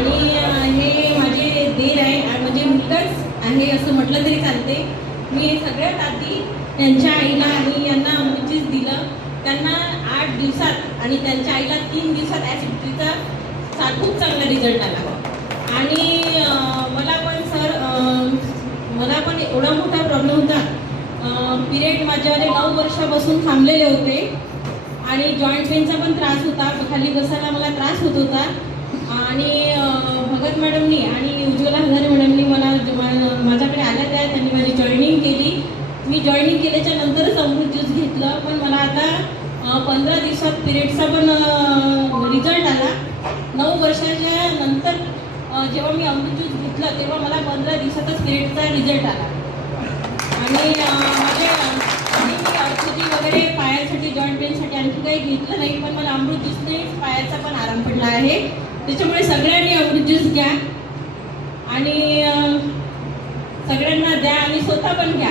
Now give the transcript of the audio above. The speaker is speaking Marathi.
आणि हे माझे दीर आहे, म्हणजे मुलगाच आहे असं म्हटलं तरी चालते. मी सगळ्यात आधी त्यांच्या आईला आणि यांना अमृत ज्यूस दिलं. त्यांना 8 दिवसात आणि त्यांच्या आईला 3 दिवसात ॲसिडिटीचा खूप चांगला रिझल्ट आला. आणि मला पण एवढा मोठा प्रॉब्लेम होता. पिरियड माझ्यावाले 9 वर्षापासून थांबलेले होते आणि जॉईंट पेनचा पण त्रास होता. खाली बसायला मला त्रास होत होता. आणि भगत मॅडमनी आणि उज्ज्वला हजारे मॅडमनी माझ्याकडे आल्या त्यांनी माझी जॉईनिंग केली. मी जॉईनिंग केल्याच्या नंतरच अमृत ज्यूस घेतलं. पण मला आता 15 दिवसात पिरियडचा पण रिझल्ट आला. 9 वर्षाच्या नंतर जेव्हा मी अमृत ज्यूस घेतलं तेव्हा मला 15 दिवसातच पिरियडचा रिझल्ट आला. आणि माझे औषधी वगैरे पायासाठी जॉईंट पेनसाठी आणखी काही घेतलं नाही. पण मला अमृत ज्यूसने पायाचा पण आराम पडला आहे. त्याच्यामुळे सगळ्यांनी अमृत ज्यूस घ्या आणि सगळ्यांना द्या आणि स्वतः पण घ्या.